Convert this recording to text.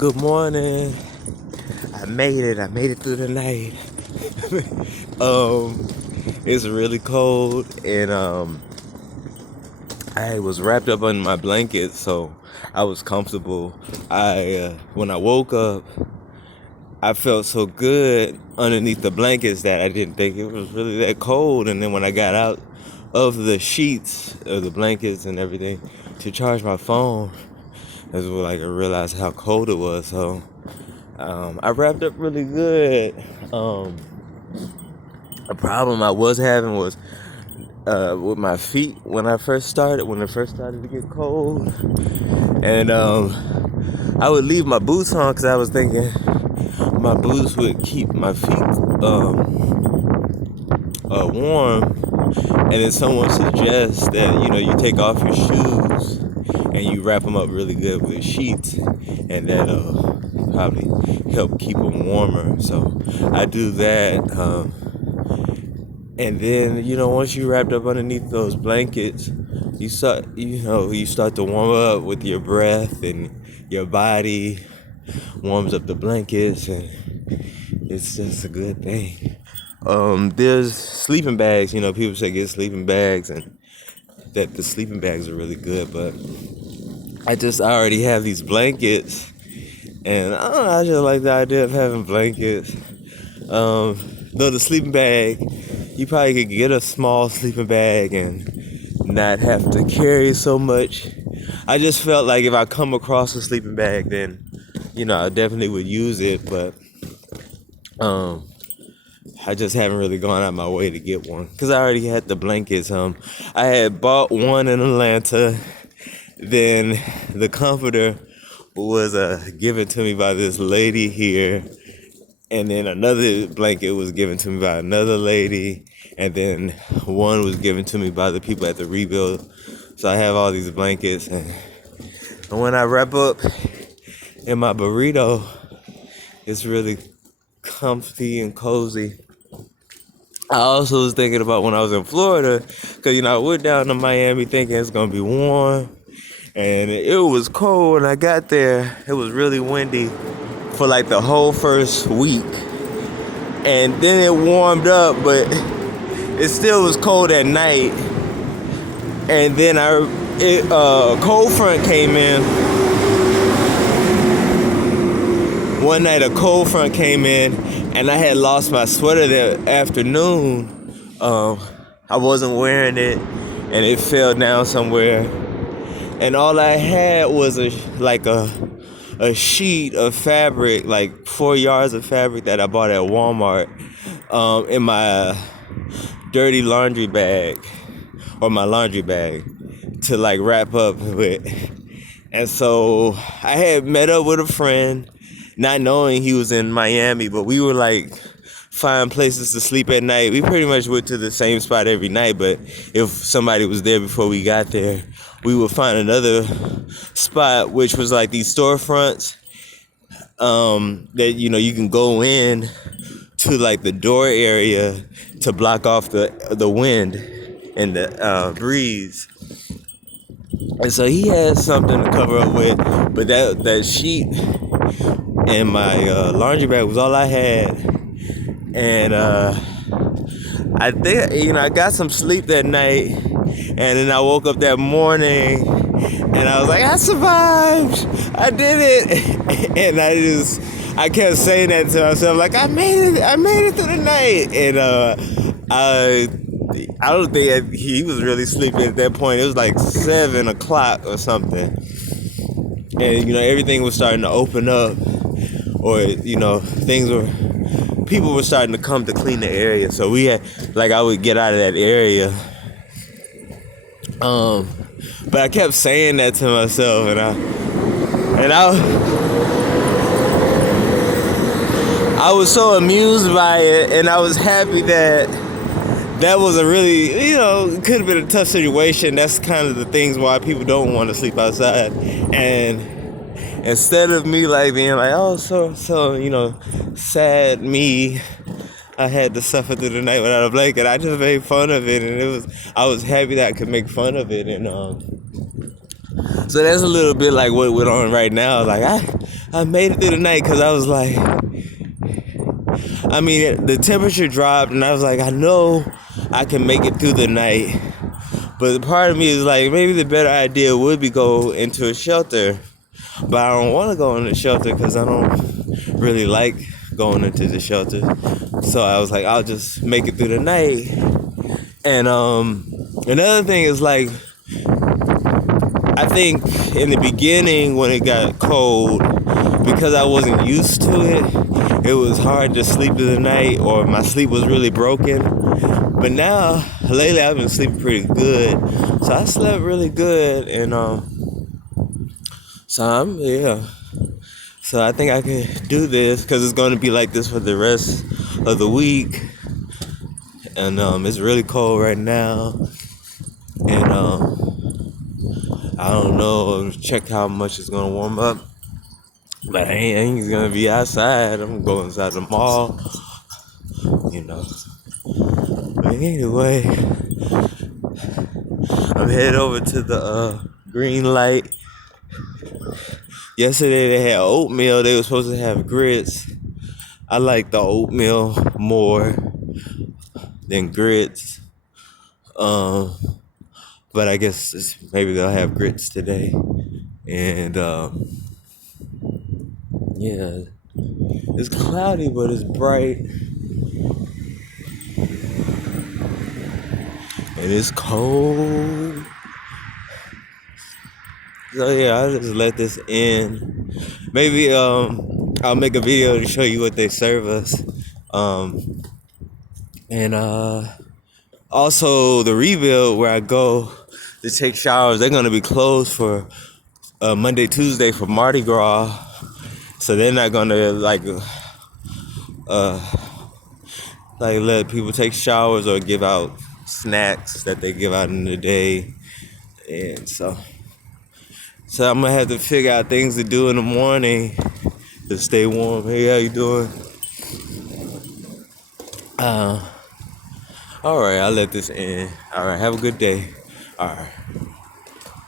Good morning. I made it. I made it through the night. um, it's really cold, and I was wrapped up in my blanket, so I was comfortable. When I woke up, I felt so good underneath the blankets that I didn't think it was really that cold. And then when I got out of the sheets, of the blankets and everything, to charge my phone, that's when I realized how cold it was. So I wrapped up really good. A problem I was having was with my feet when it first started to get cold. And I would leave my boots on because I was thinking my boots would keep my feet warm. And then someone suggests that, you take off your shoes and you wrap them up really good with sheets, and that'll probably help keep them warmer. So I do that. And then, once you wrapped up underneath those blankets, you start to warm up with your breath, and your body warms up the blankets, and it's just a good thing. There's sleeping bags. People say get sleeping bags, and that the sleeping bags are really good, but I already have these blankets, and I just like the idea of having blankets. Though the sleeping bag, you probably could get a small sleeping bag and not have to carry so much. I just felt like if I come across a sleeping bag, then, I definitely would use it, but I just haven't really gone out my way to get one because I already had the blankets. I had bought one in Atlanta. Then the comforter was given to me by this lady here. And then another blanket was given to me by another lady. And then one was given to me by the people at the Rebuild. So I have all these blankets. And when I wrap up in my burrito, it's really comfy and cozy. I also was thinking about when I was in Florida, because, I went down to Miami thinking it's going to be warm. And it was cold when I got there. It was really windy for like the whole first week. And then it warmed up, but it still was cold at night. And then a cold front came in. One night a cold front came in, and I had lost my sweater that afternoon. I wasn't wearing it, and it fell down somewhere. And all I had was a sheet of fabric, like 4 yards of fabric that I bought at Walmart, in my dirty laundry bag, or my laundry bag, to wrap up with. And so I had met up with a friend, not knowing he was in Miami, but we were find places to sleep at night. We pretty much went to the same spot every night, but if somebody was there before we got there, we would find another spot, which was these storefronts that you can go in to the door area to block off the wind and the breeze. And so he had something to cover up with, but that sheet in my laundry bag was all I had. And I think, I got some sleep that night, and then I woke up that morning, and I was like, I survived, I did it. And I kept saying that to myself, I made it through the night. And I don't think he was really sleeping at that point. It was 7 o'clock or something, and everything was starting to open up, or people were starting to come to clean the area. So we had, I would get out of that area. But I kept saying that to myself, and I was so amused by it, and I was happy that was a really, it could have been a tough situation. That's kind of the things why people don't want to sleep outside. And instead of me being oh, so sad me, I had to suffer through the night without a blanket, I just made fun of it, and I was happy that I could make fun of it. And so that's a little bit what we're on right now. I made it through the night because I was like, I mean, the temperature dropped, and I was like, I know I can make it through the night. But the part of me is like, maybe the better idea would be go into a shelter. But I don't want to go in the shelter because I don't really like going into the shelter. So I was like, I'll just make it through the night. And another thing is like, I think in the beginning when it got cold, because I wasn't used to it, it was hard to sleep through the night, or my sleep was really broken. But now, lately I've been sleeping pretty good. So I slept really good, and yeah. So I think I can do this because it's going to be like this for the rest of the week. And it's really cold right now. And I don't know, check how much it's going to warm up. But I ain't going to be outside. I'm going inside the mall. You know. But anyway, I'm headed over to the green light. Yesterday they had oatmeal. They were supposed to have grits. I like the oatmeal more than grits. But I guess maybe they'll have grits today. And yeah, it's cloudy, but it's bright. And it's cold. So yeah, I'll just let this end. Maybe I'll make a video to show you what they serve us. And also the Rebuild where I go to take showers, they're gonna be closed for Monday, Tuesday for Mardi Gras. So they're not gonna like let people take showers or give out snacks that they give out in the day. And so I'm gonna have to figure out things to do in the morning to stay warm. Hey, how you doing? All right, I'll let this end. All right, have a good day. All right.